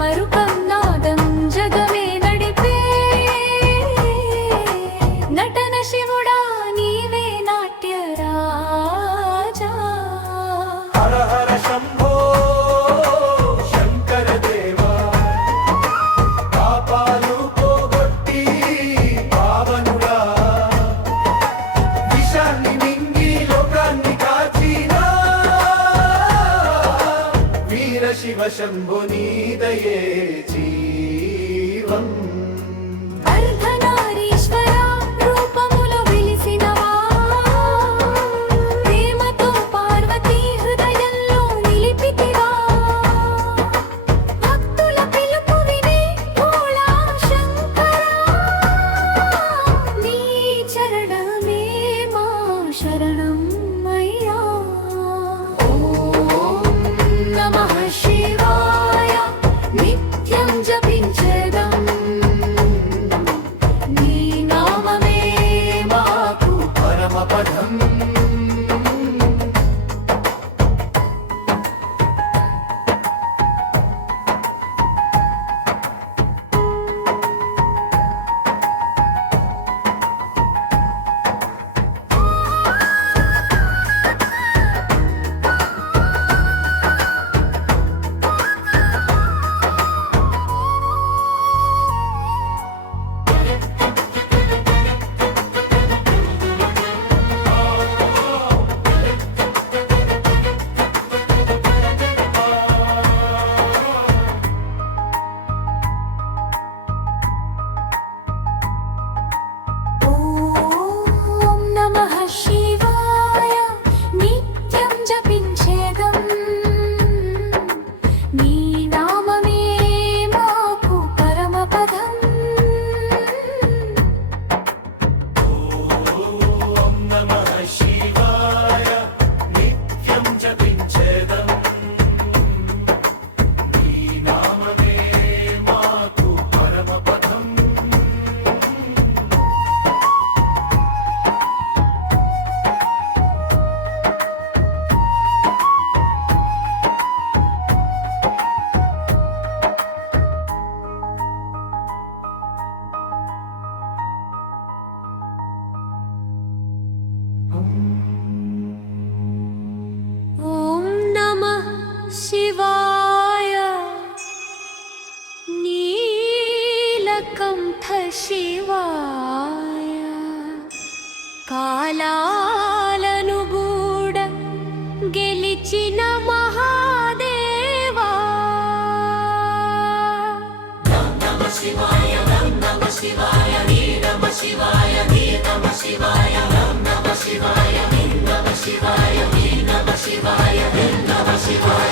డమరుకం నాదం జగమే నడిపే నటన శివుడా నీవే నాట్య రాజా. హర హర శంభో శంకర దేవా, పాపాలు పోగొట్టి పావనుడా, విషాన్ని మింగి లోకాన్ని కాచినా వీర శివ శంభో నీదయే జీవం. అర్ధనారీశ్వరా రూపములో వెలిసినవా, ప్రేమతో పార్వతీ హృదయంలో నిలిపితివా. భక్తుల పిలుపు విని భోళా శంకరా, నీ చరణమే మా శరణం అయ్యా. ఓం నమః శివాయ నిత్యం జపించేదం, నీ నామమే మాకు పరమపదం. ఓం నమః శివాయ నిత్యం జపించేదం, నీ నామమే మాకు పరమపదం. ఓం నమః శివాయ నిత్యం జపించేదం, నీ నామమే మాకు పరమపదం. ఓం నమః శివాయ నీలకంఠ శివాయ, కాలాలను గూడ గెలిచిన మహాదేవా. శివాయ